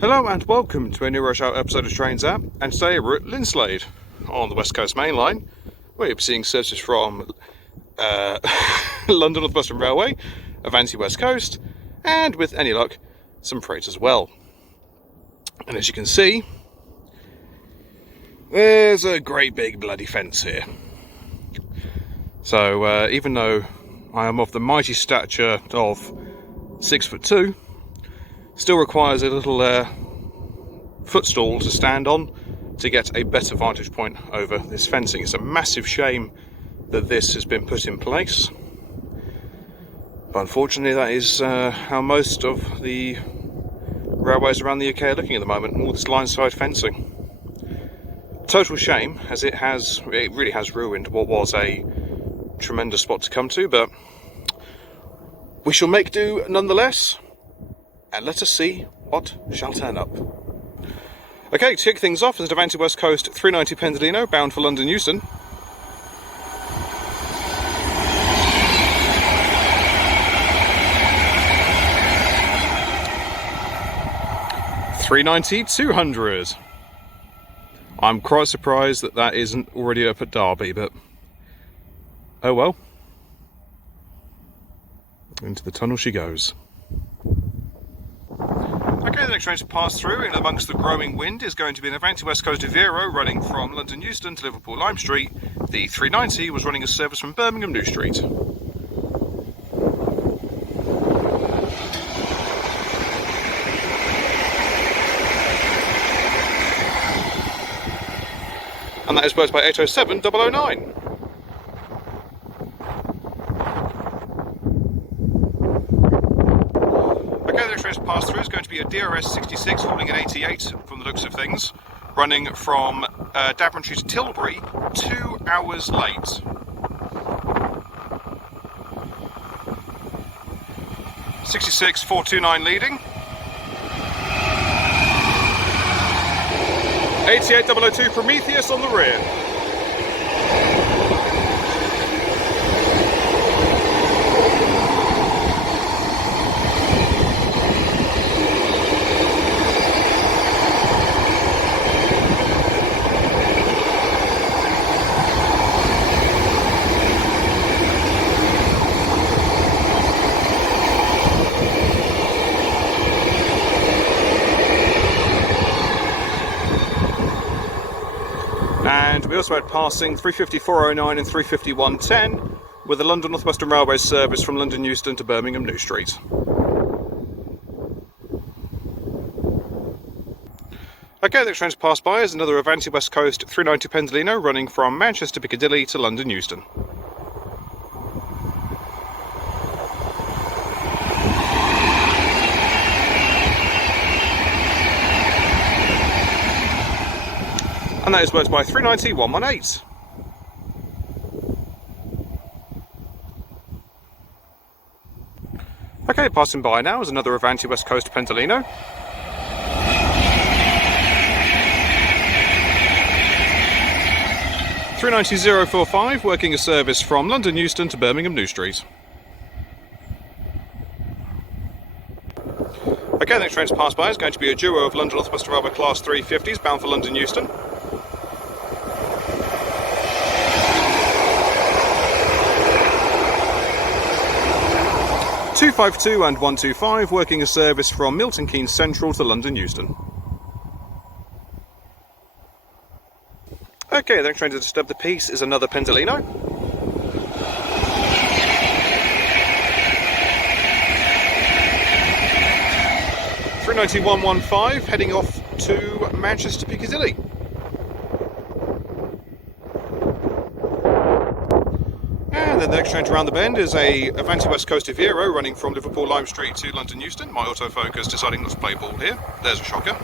Hello and welcome to a new rush hour episode of Trains App, and today we're at Linslade on the West Coast Mainline, where you'll be seeing services from London Northwestern Railway, Avanti West Coast, and with any luck, some freight as well. And as you can see, there's a great big bloody fence here. So even though I am of the mighty stature of 6'2", still requires a little footstool to stand on to get a better vantage point over this fencing. It's a massive shame that this has been put in place, but unfortunately that is how most of the railways around the UK are looking at the moment, all this line-side fencing. Total shame, as it really has ruined what was a tremendous spot to come to, but we shall make do nonetheless. And let us see what shall turn up. Okay, to kick things off is an Avanti West Coast 390 Pendolino bound for London Euston. £390-200. I'm quite surprised that that isn't already up at Derby, but oh well. Into the tunnel she goes. Okay, the next train to pass through in amongst the growing wind is going to be an Avanti West Coast Vero running from London Euston to Liverpool Lime Street. The 390 was running a service from Birmingham New Street. And that is worked by 807-009. Pass through is going to be a DRS 66 holding an 88 from the looks of things, running from Daventry to Tilbury, 2 hours late. (66.429) leading. 88.002 Prometheus on the rear. And we also had passing 350-409 and 350-110 with the London Northwestern Railway service from London Euston to Birmingham New Street. Okay, the next train to pass by is another Avanti West Coast 390 Pendolino running from Manchester Piccadilly to London Euston. And that is worked by 390-118. Okay, passing by now is another Avanti West Coast Pendolino. (390-045) working a service from London Euston to Birmingham New Street. Okay, the next train to pass by is going to be a duo of London Northwestern Railway Class 350s bound for London Euston. 252 and 125 working a service from Milton Keynes Central to London Euston. Okay, the next train to disturb the peace is another Pendolino. (390-115) heading off to Manchester Piccadilly. And then the next train to round the bend is a Avanti West Coast Vero running from Liverpool Lime Street to London Euston. My autofocus deciding not to play ball here. There's a shocker.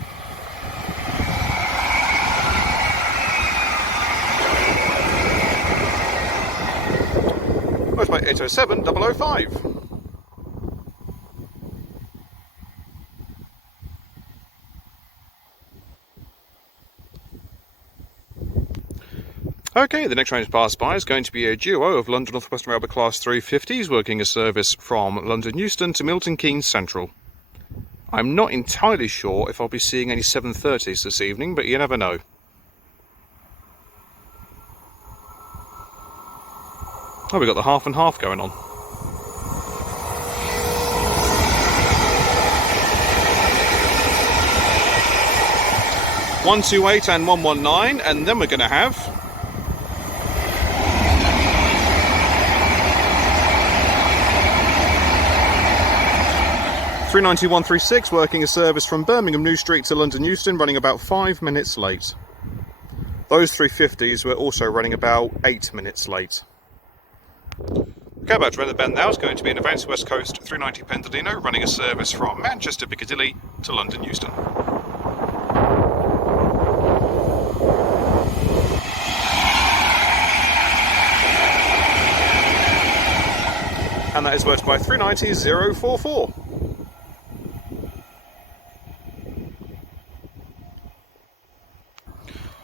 Worked by 807-005. Okay, the next train to pass by is going to be a duo of London Northwestern Railway Class 350s working a service from London Euston to Milton Keynes Central. I'm not entirely sure if I'll be seeing any 7:30s this evening, but you never know. Oh, we've got the half and half going on. (128) and 119, and then we're going to have 390 136 working a service from Birmingham New Street to London Euston, running about 5 minutes late. Those 350s were also running about 8 minutes late. Okay, about to run the bend now is going to be an Avanti West Coast 390 Pendolino running a service from Manchester Piccadilly to London Euston. And that is worked by 390 044.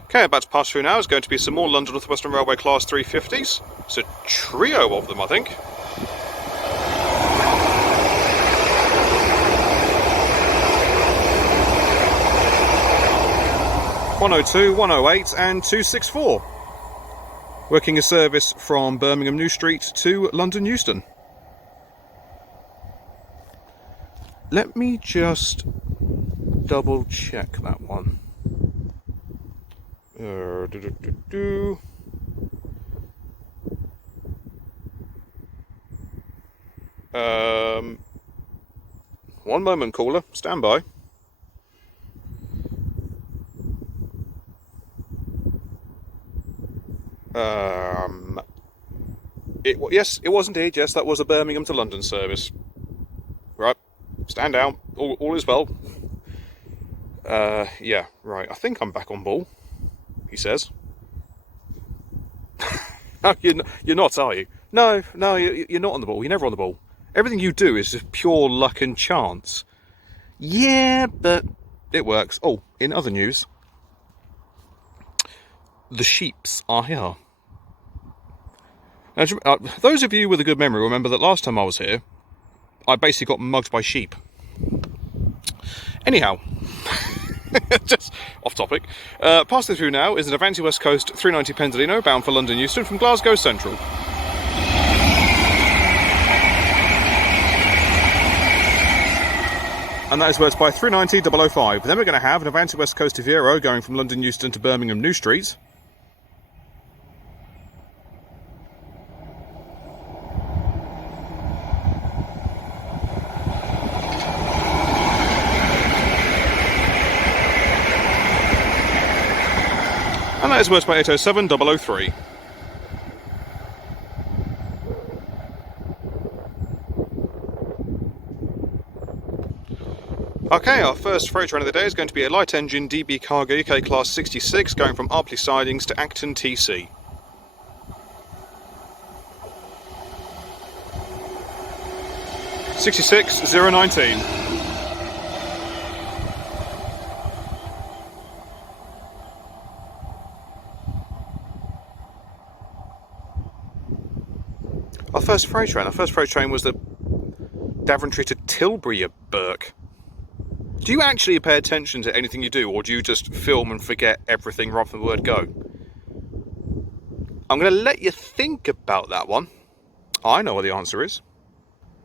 Okay, about to pass through now is going to be some more London Northwestern Railway Class 350s. It's a trio of them, I think. (102, 108 and 264. Working a service from Birmingham New Street to London Euston. Let me just double check that one. One moment, caller. Stand by. Yes, it was indeed. Yes, that was a Birmingham to London service. Right. Stand down. All is well. Yeah, right. I think I'm back on ball, he says. No, you're not, are you? No, you're not on the ball. You're never on the ball. Everything you do is just pure luck and chance. Yeah, but it works. Oh, in other news, the sheeps are here. Now, those of you with a good memory remember that last time I was here, I basically got mugged by sheep. Anyhow, just off topic. Passing through now is an Avanti West Coast 390 Pendolino bound for London Euston from Glasgow Central. And that is worked by 390 005. Then we're going to have an Avanti West Coast Viero going from London Euston to Birmingham New Street. And that is worked by 807 003. Okay, our first freight train of the day is going to be a light engine DB Cargo UK Class 66 going from Arpley Sidings to Acton TC. (66,019). Our first freight train was the Daventry to Tilbury, Burke. Do you actually pay attention to anything you do, or do you just film and forget everything right from the word go? I'm going to let you think about that one. I know what the answer is.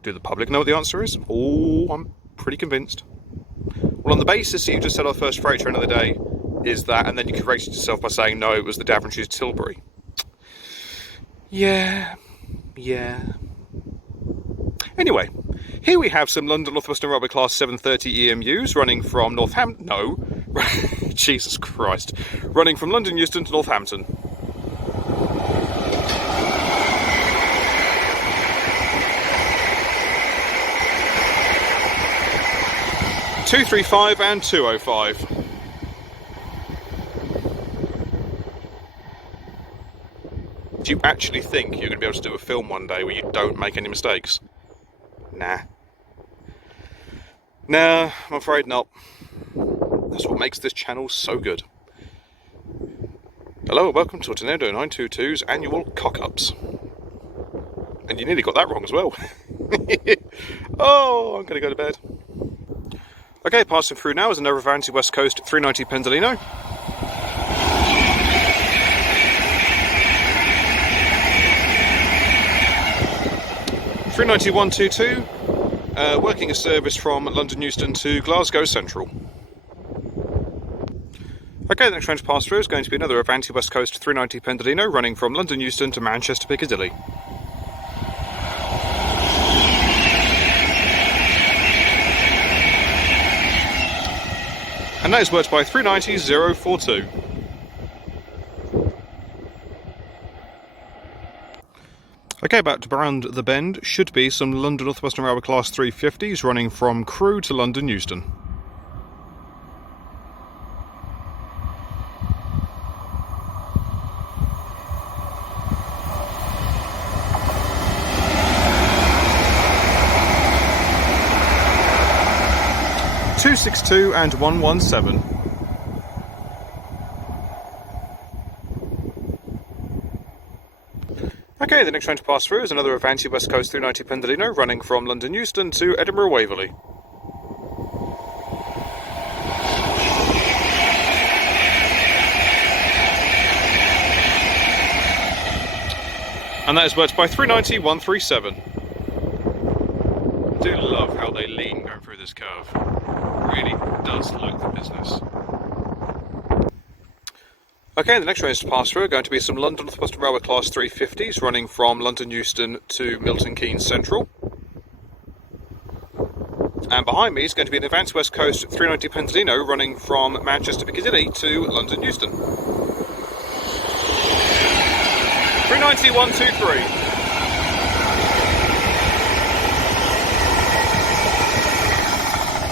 Do the public know what the answer is? Oh, I'm pretty convinced. Well, on the basis that you just said our first freight train of the day is that, and then you corrected yourself by saying no, it was the Daventry to Tilbury. Yeah. Anyway, here we have some London Northwestern Railway Class 730 EMUs running from Northampton. No, Jesus Christ, running from London Euston to Northampton. (235 and 205). Do you actually think you're going to be able to do a film one day where you don't make any mistakes? Nah, I'm afraid not. That's what makes this channel so good. Hello and welcome to Tornado 922's annual cock-ups. And you nearly got that wrong as well. Oh, I'm going to go to bed. Okay, passing through now is another Avanti West Coast 390 Pendolino. (390-122), working a service from London Euston to Glasgow Central. Okay, the next train to pass through is going to be another Avanti West Coast 390 Pendolino running from London Euston to Manchester Piccadilly. And that is worked by 390-042. Okay, back to Brand the Bend should be some London Northwestern Railway Class 350s running from Crewe to London Euston. (262 and 117). Okay, the next train to pass through is another Avanti West Coast 390 Pendolino running from London Euston to Edinburgh Waverley. And that is worked by 390-137. I do love how they lean going through this curve. Really does look the business. Okay, the next trains to pass through are going to be some London Northwestern Railway Class 350s running from London Euston to Milton Keynes Central. And behind me is going to be an Avanti West Coast 390 Pendolino running from Manchester Piccadilly to London Euston. 390-123.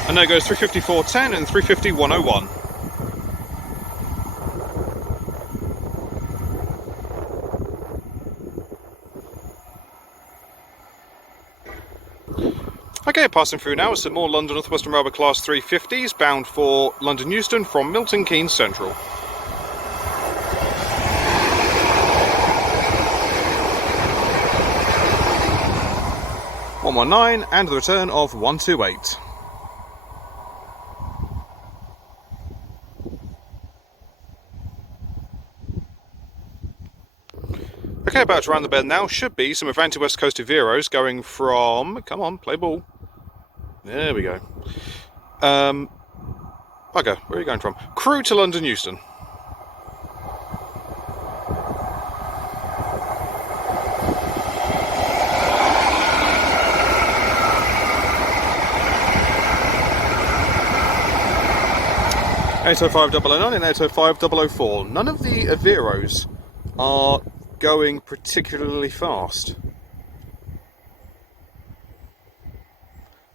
And there goes 350-410 and 350-101. Okay, passing through now is some more London Northwestern Railway Class 350s bound for London Euston from Milton Keynes Central. 119 and the return of 128. Okay, about to round the bend now should be some Avanti West Coast Averos going from, come on, play ball. There we go. Bugger, where are you going from? Crewe to London Euston. (805-009) and (805-004). None of the Averos are going particularly fast.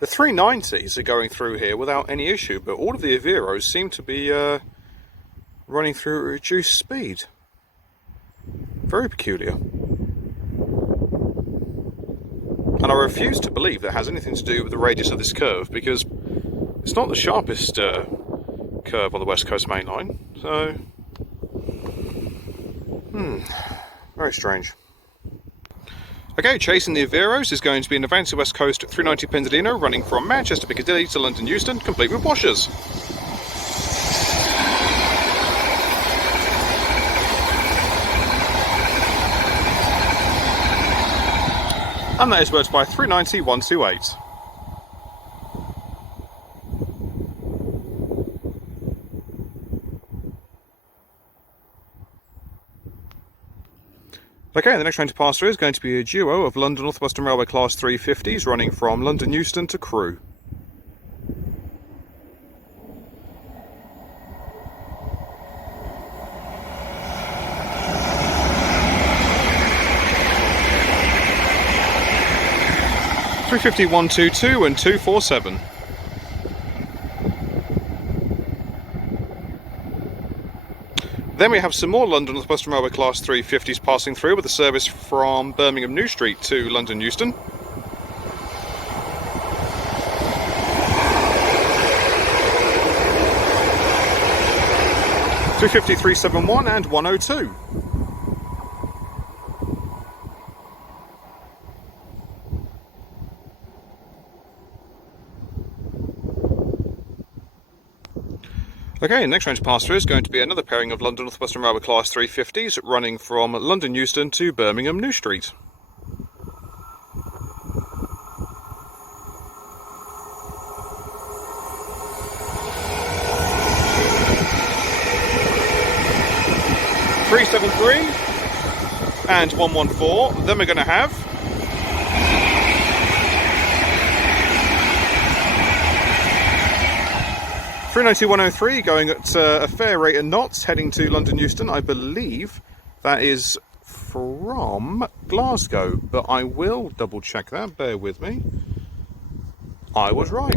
The 390s are going through here without any issue, but all of the Averos seem to be running through at reduced speed. Very peculiar. And I refuse to believe that has anything to do with the radius of this curve, because it's not the sharpest curve on the West Coast Mainline, so very strange. Okay, chasing the Averos is going to be an Avanti West Coast 390 Pendolino running from Manchester Piccadilly to London Euston, complete with washers. And that is worked by 390-128. Okay, the next train to pass through is going to be a duo of London Northwestern Railway Class 350s running from London Euston to Crewe. (350-122) and 247. Then we have some more London Northwestern Railway Class 350s passing through with a service from Birmingham New Street to London Euston. (350-371) and 102. Okay, next train to pass through is going to be another pairing of London Northwestern Railway Class 350s running from London Euston to Birmingham New Street. .373 and 114. Then we're going to have 390-103 going at a fair rate of knots, heading to London Euston. I believe that is from Glasgow, but I will double check that. Bear with me. I was right.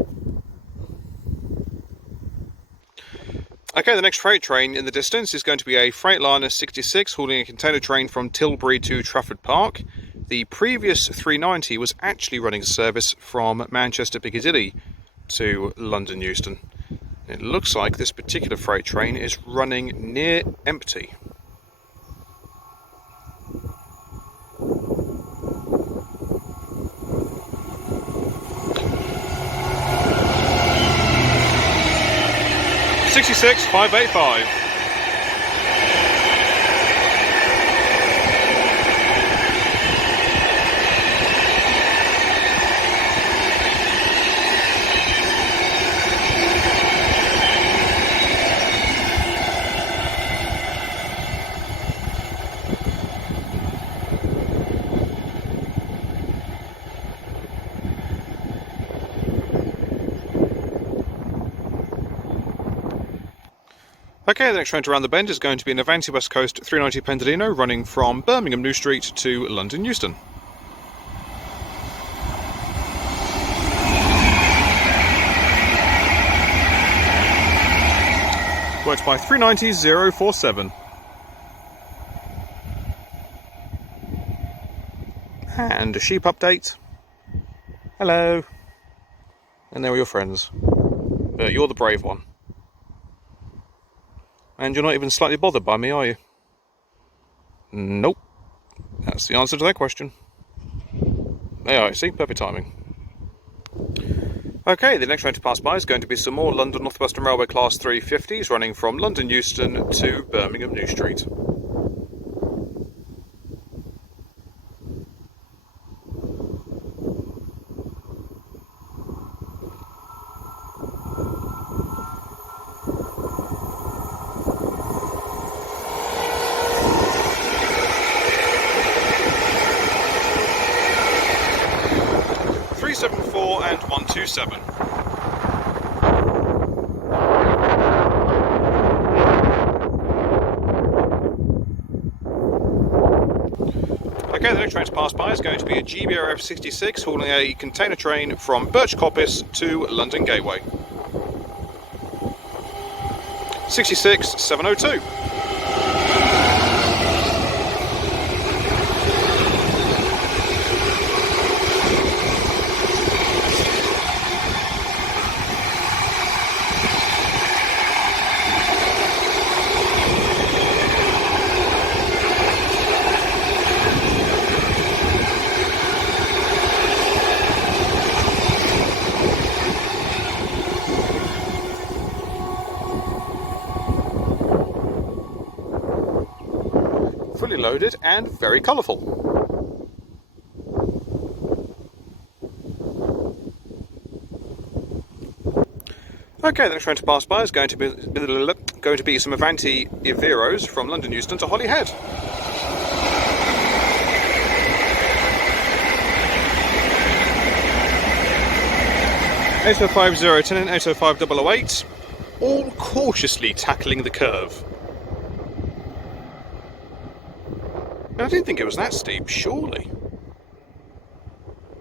Okay, the next freight train in the distance is going to be a Freightliner 66 hauling a container train from Tilbury to Trafford Park. The previous 390 was actually running a service from Manchester Piccadilly to London Euston. It looks like this particular freight train is running near empty. .66,585. Okay, the next train to round the bend is going to be an Avanti West Coast 390 Pendolino running from Birmingham New Street to London Euston. Worked by 390-047. And a sheep update. Hello. And there are your friends. But you're the brave one. And you're not even slightly bothered by me, are you? Nope. That's the answer to that question. There you see, perfect timing. Okay, the next train to pass by is going to be some more London Northwestern Railway Class 350s running from London Euston to Birmingham New Street. .374 and 127. Okay, the next train to pass by is going to be a GBRF 66 hauling a container train from Birch Coppice to London Gateway. 66,702. Fully loaded and very colourful. Okay, the next train to pass by is going to be some Avanti Everos from London Euston to Holyhead. .805-010 and .805-008, all cautiously tackling the curve. I didn't think it was that steep, surely.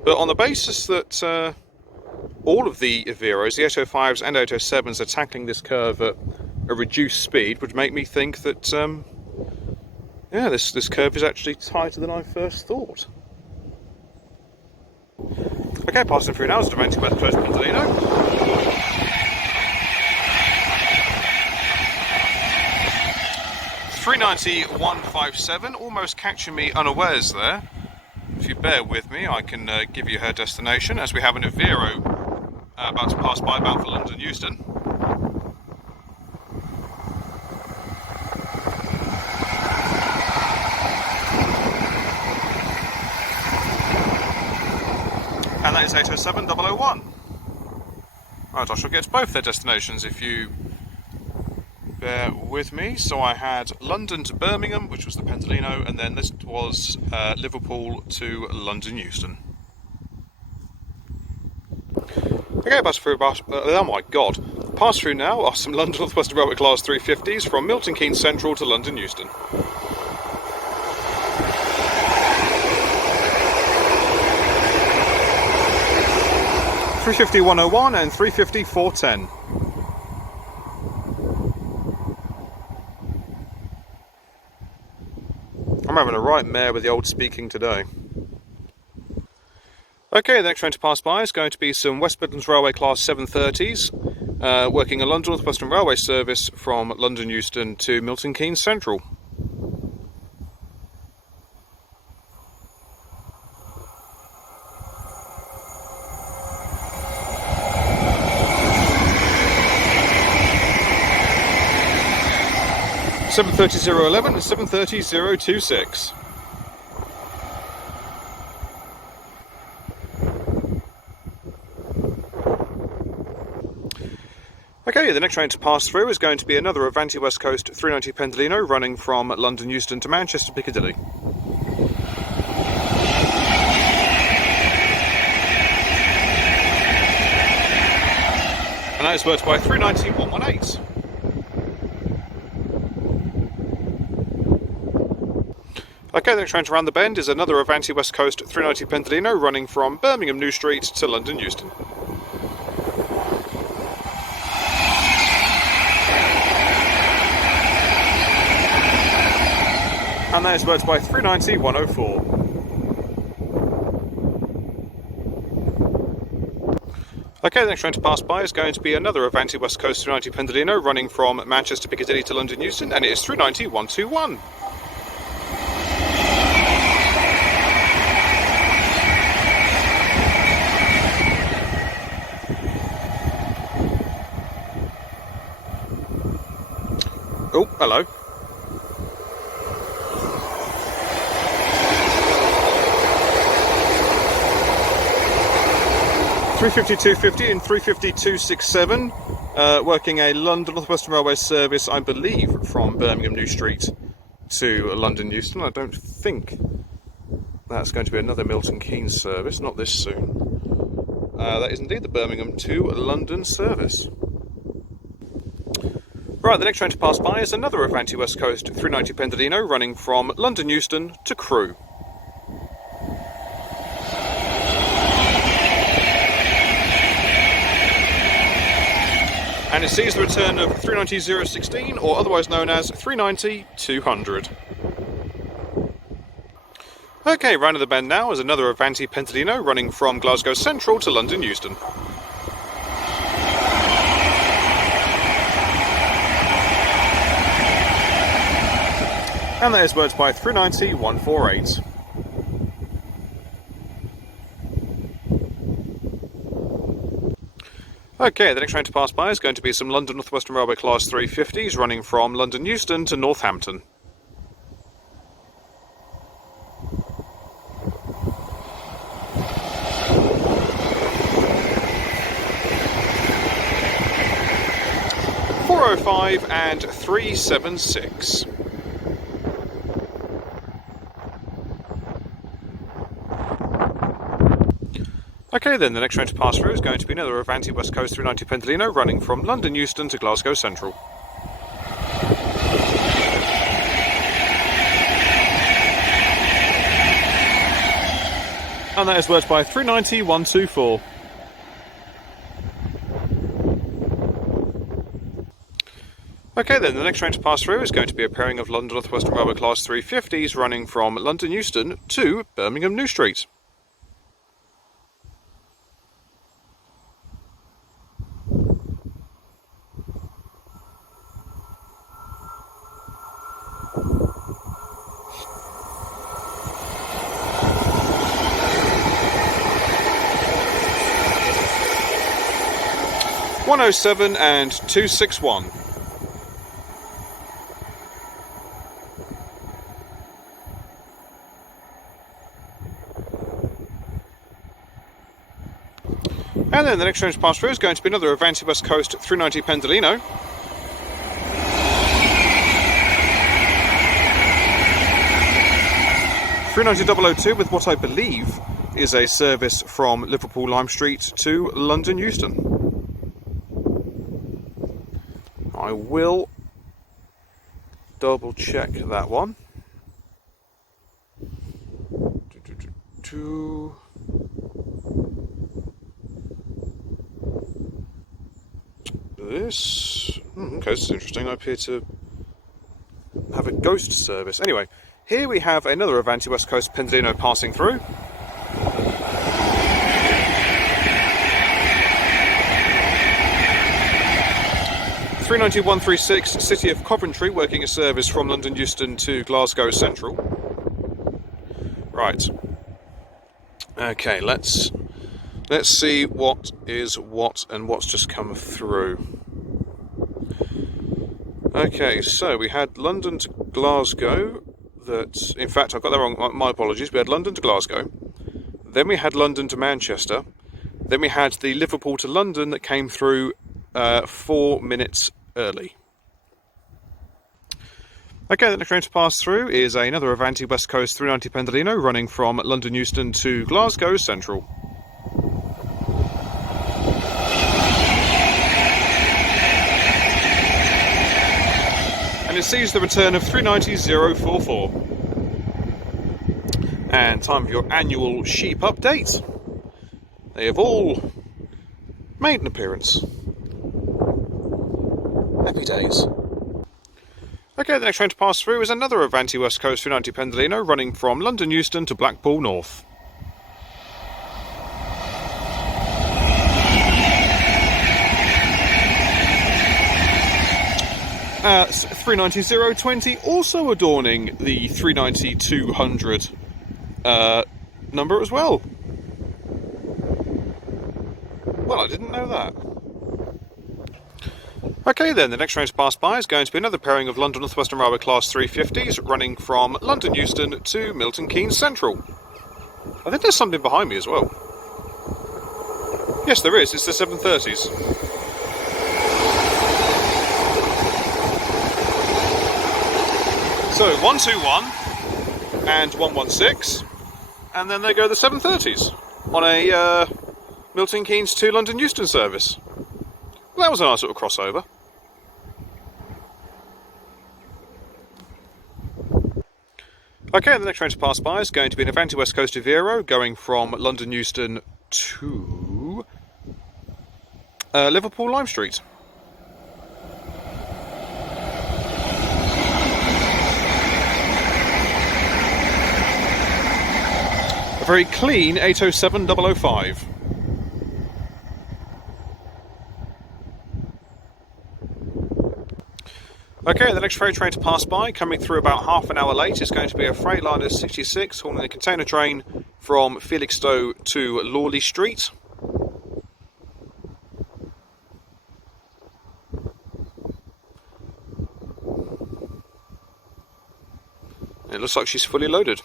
But on the basis that all of the Everos, the 805s and 807s, are tackling this curve at a reduced speed, would make me think that, yeah, this curve is actually tighter than I first thought. Okay, passing through now is Avanti West Coast Pendolino. .390-157, almost catching me unawares there. If you bear with me, I can give you her destination, as we have an Evero about to pass by, bound for London Euston. is 807001. Right, I shall get to both their destinations if you bear with me. So I had London to Birmingham, which was the Pendolino, and then this was Liverpool to London Euston. Okay, oh my god. Pass through now are some London Northwestern Railway Class 350s from Milton Keynes Central to London Euston. 350-101 and 350-410. I'm having a right mare with the old speaking today. Okay, the next train to pass by is going to be some West Midlands Railway Class 730s, working a London Northwestern Railway service from London Euston to Milton Keynes Central. Seven 730-011 and 730-026. Okay, the next train to pass through is going to be another Avanti West Coast 390 Pendolino running from London Euston to Manchester Piccadilly. And that is worked by 390-118. Okay, the next train to round the bend is another Avanti West Coast 390 Pendolino running from Birmingham New Street to London Euston. And that is worked by 390-104. Okay, the next train to pass by is going to be another Avanti West Coast 390 Pendolino running from Manchester Piccadilly to London Euston, and it is 390-121. Oh, hello. (350-250) and 350-267, working a London Northwestern Railway service, I believe, from Birmingham New Street to London Euston. I don't think that's going to be another Milton Keynes service, not this soon. That is indeed the Birmingham to London service. Right, the next train to pass by is another Avanti West Coast 390 Pendolino running from London Euston to Crewe. And it sees the return of 390-016, or otherwise known as 390-200. Okay, round of the bend now is another Avanti Pendolino running from Glasgow Central to London Euston. And that is worked by 390-148. Okay, the next train to pass by is going to be some London Northwestern Railway Class 350s running from London Euston to Northampton. (405) and 376. Okay then, the next train to pass through is going to be another Avanti West Coast 390 Pendolino running from London Euston to Glasgow Central. And that is worked by 390-124. Okay then, the next train to pass through is going to be a pairing of London Northwestern Railway Class 350s running from London Euston to Birmingham New Street. (107) and 261. And then the next train to pass through is going to be another Avanti West Coast 390 Pendolino. (390 002) with what I believe is a service from Liverpool Lime Street to London Euston. I will double check that one. This okay, this is interesting. I appear to have a ghost service. Anyway, here we have another Avanti West Coast Pendolino passing through. (390 136) City of Coventry, working a service from London Euston to Glasgow Central. Right. Okay, let's see what is what and what's just come through. Okay, so we had London to Glasgow. That, in fact, I've got that wrong. My apologies. We had London to Glasgow. Then we had London to Manchester. Then we had the Liverpool to London that came through 4 minutes early. Okay, the next train to pass through is another Avanti West Coast 390 Pendolino running from London Euston to Glasgow Central. And it sees the return of 390 044. And time for your annual sheep update. They have all made an appearance. Happy days. Okay, the next train to pass through is another Avanti West Coast 390 Pendolino running from London Euston to Blackpool North. (390 020) also adorning the 390 200 number as well. Well, I didn't know that. Okay then, the next train to pass by is going to be another pairing of London Northwestern Railway Class 350s running from London Euston to Milton Keynes Central. I think there's something behind me as well. Yes, there is. It's the 730s. So 121 and 116, and then they go the 730s on a Milton Keynes to London Euston service. Well, that was a nice little crossover. Okay, the next train to pass by is going to be an Avanti West Coast Vero going from London Euston to Liverpool Lime Street. A very clean 807 005. Okay, the next freight train to pass by, coming through about half an hour late, is going to be a Freightliner 66 hauling a container train from Felixstowe to Lawley Street. It looks like she's fully loaded.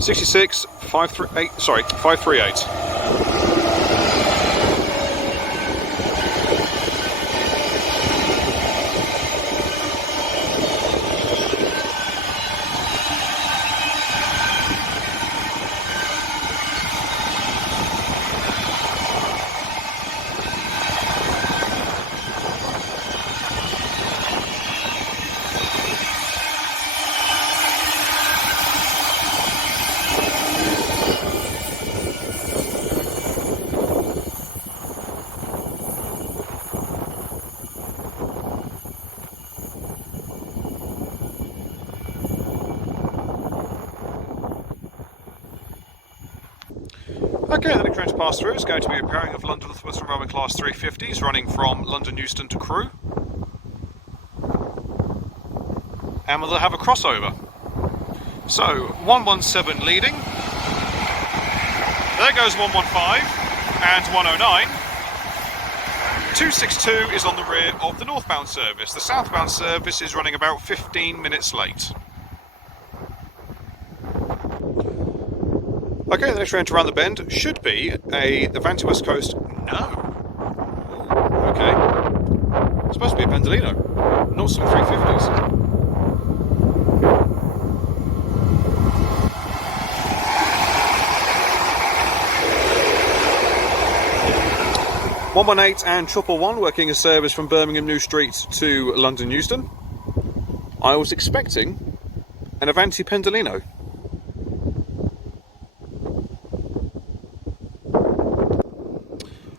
(66 538) sorry, 538. Okay, the next train to pass through is going to be a pairing of London Northwestern Railway Class 350s running from London Euston to Crewe. And we'll have a crossover. So, 117 leading. There goes 115 and 109. 262 is on the rear of the northbound service. The southbound service is running about 15 minutes late. Okay, the next train to round the bend should be a Avanti West Coast. No. Okay. It's supposed to be a Pendolino, not some 350s. 118 and 111 working a service from Birmingham New Street to London Euston. I was expecting an Avanti Pendolino.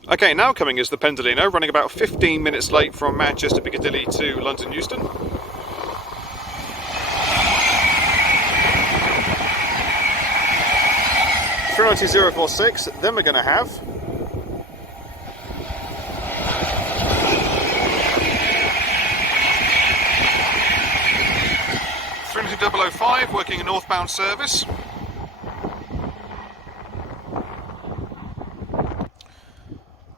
Okay, now coming is the Pendolino, running about 15 minutes late from Manchester Piccadilly to London Euston. $390,046, then we're going to have 005 working a northbound service.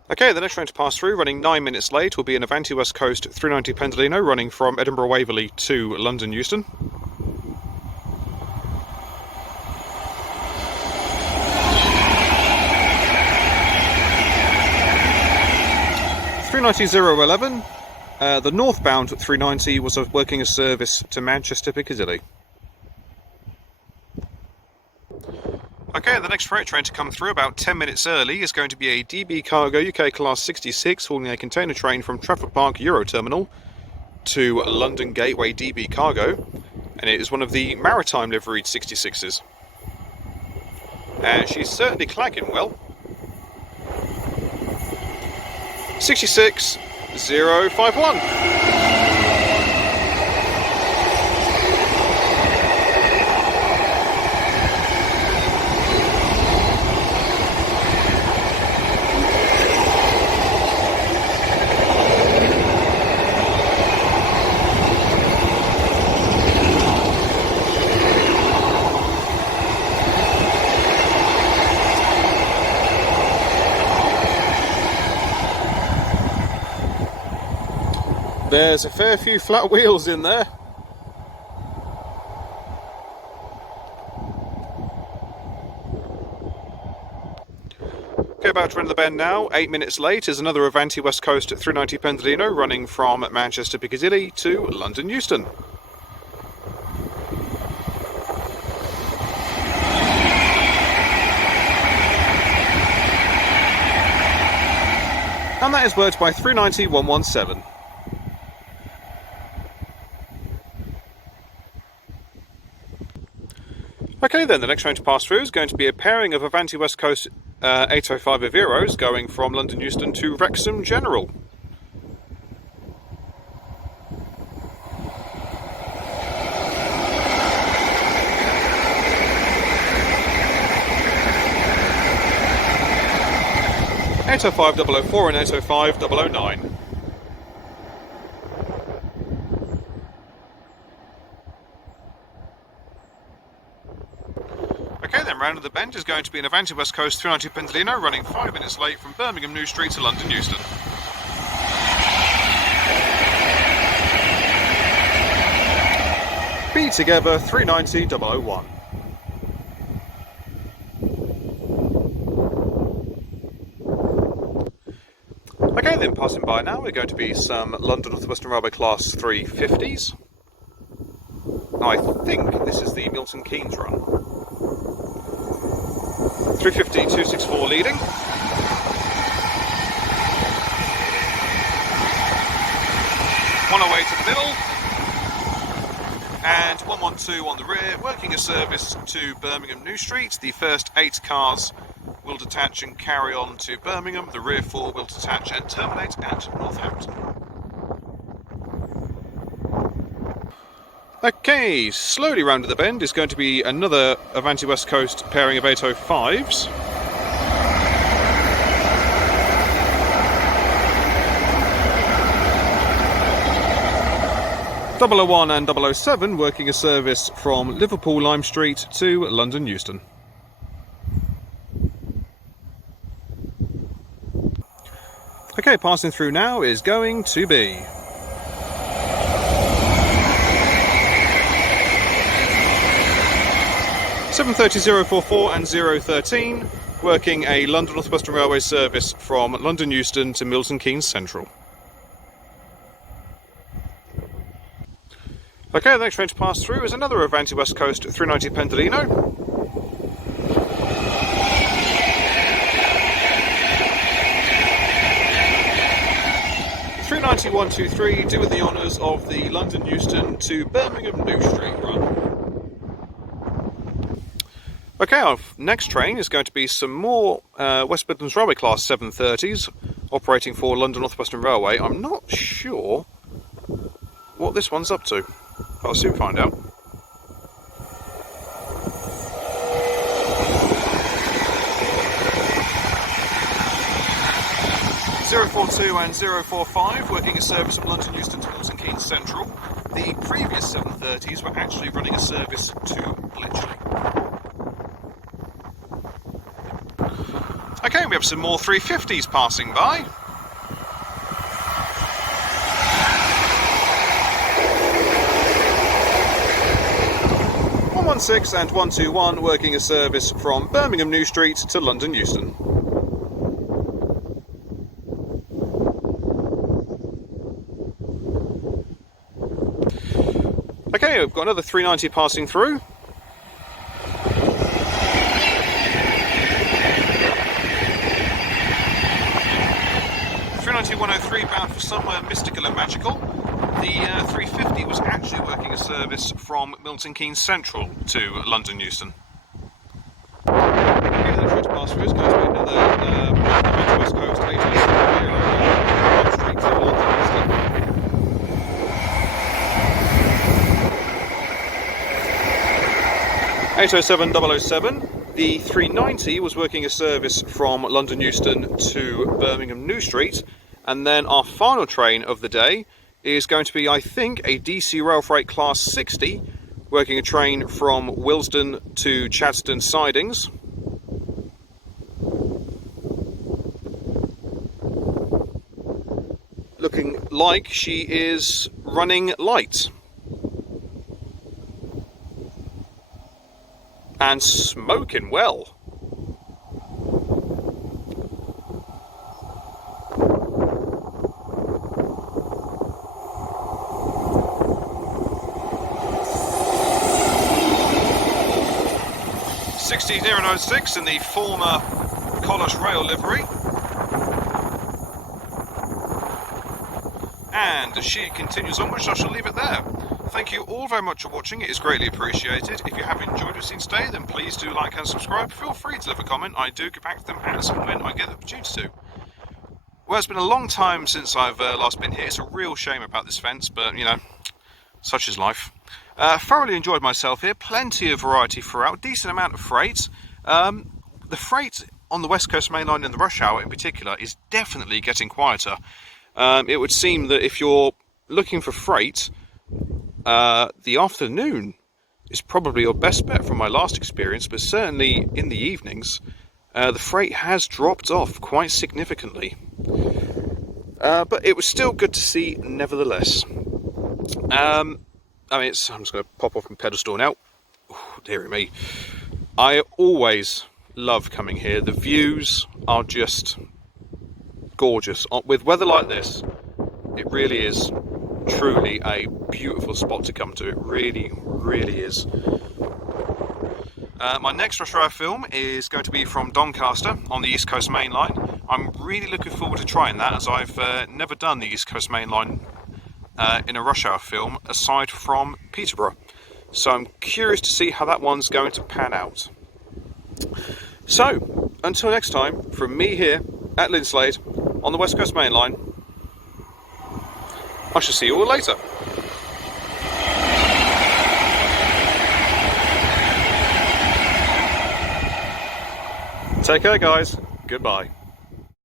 Okay, the next train to pass through, running 9 minutes late, will be an Avanti West Coast 390 Pendolino running from Edinburgh Waverley to London Euston. $390,011. The northbound 390 was working a service to Manchester Piccadilly. Okay, the next freight train to come through about 10 minutes early is going to be a DB Cargo UK Class 66 hauling a container train from Trafford Park Euro Terminal to London Gateway DB Cargo, and it is one of the maritime liveried 66s. And she's certainly clagging well. 66051. There's a fair few flat wheels in there. Okay, about to enter the bend now. 8 minutes late is another Avanti West Coast 390 Pendolino running from Manchester Piccadilly to London Euston. And that is worked by 390,117. Okay then, the next train to pass through is going to be a pairing of Avanti West Coast 805 Averos going from London Euston to Wrexham General. $805,004 and $805,009. Okay then, round of the bend is going to be an Avanti West Coast 390 Pendolino running 5 minutes late from Birmingham New Street to London Euston. Be together 390,001. Okay then, passing by now, we're going to be some London Northwestern Railway Class 350s. Now, I think this is the Milton Keynes run. 350, 264 leading. One away to the middle. And 112 on the rear, working a service to Birmingham New Street. The first 8 cars will detach and carry on to Birmingham. The rear 4 will detach and terminate at Northampton. Okay, slowly round to the bend is going to be another Avanti West Coast pairing of 805s. .001 and 007 working a service from Liverpool Lime Street to London Euston. Okay, passing through now is going to be 730-044 and 013, working a London Northwestern Railway service from London Euston to Milton Keynes Central. Okay, the next train to pass through is another Avanti West Coast 390 Pendolino. (390-123) do with the honours of the London Euston to Birmingham New Street run. Okay, our next train is going to be some more West Midlands Railway class 730s operating for London Northwestern Railway. I'm not sure what this one's up to, but I'll soon find out. (042 and 045) working a service from London Euston to Milton Keynes Central. The previous 730s were actually running a service to Bletchley. Okay, we have some more 350s passing by. (116 and 121) working a service from Birmingham New Street to London Euston. Okay, we've got another 390 passing through. (103) bound for somewhere mystical and magical. The 350 was actually working a service from Milton Keynes Central to London Euston. Okay, the next to pass through is going to be another Avanti West Coast 807 straight to London Euston. (807-007). The 390 was working a service from London Euston to Birmingham New Street, and then our final train of the day is going to be, I think, a DC Rail Freight Class 60, working a train from Willesden to Chadstone Sidings. Looking like she is running light. And smoking well. (60-006) in the former Collish Rail livery. And as she continues onwards, I shall leave it there. Thank you all very much for watching, it is greatly appreciated. If you have enjoyed what you've seen today, then please do like and subscribe. Feel free to leave a comment, I do get back to them as and when I get the opportunity to. Well, it's been a long time since I've last been here. It's a real shame about this fence, but you know, such is life. Thoroughly enjoyed myself here, plenty of variety throughout, decent amount of freight. The freight on the West Coast Mainline in the rush hour in particular is definitely getting quieter. It would seem that if you're looking for freight, the afternoon is probably your best bet from my last experience, but certainly in the evenings, the freight has dropped off quite significantly. But it was still good to see nevertheless. I'm just going to pop off my pedestal now. Ooh, dearie me. I always love coming here. The views are just gorgeous. With weather like this, it really is truly a beautiful spot to come to. It really, really is. My next rush hour film is going to be from Doncaster on the East Coast Mainline. I'm really looking forward to trying that, as I've never done the East Coast Mainline in a rush hour film aside from Peterborough. So I'm curious to see how that one's going to pan out. So, until next time, from me here at Linslade on the West Coast Mainline, I shall see you all later. Take care, guys. Goodbye.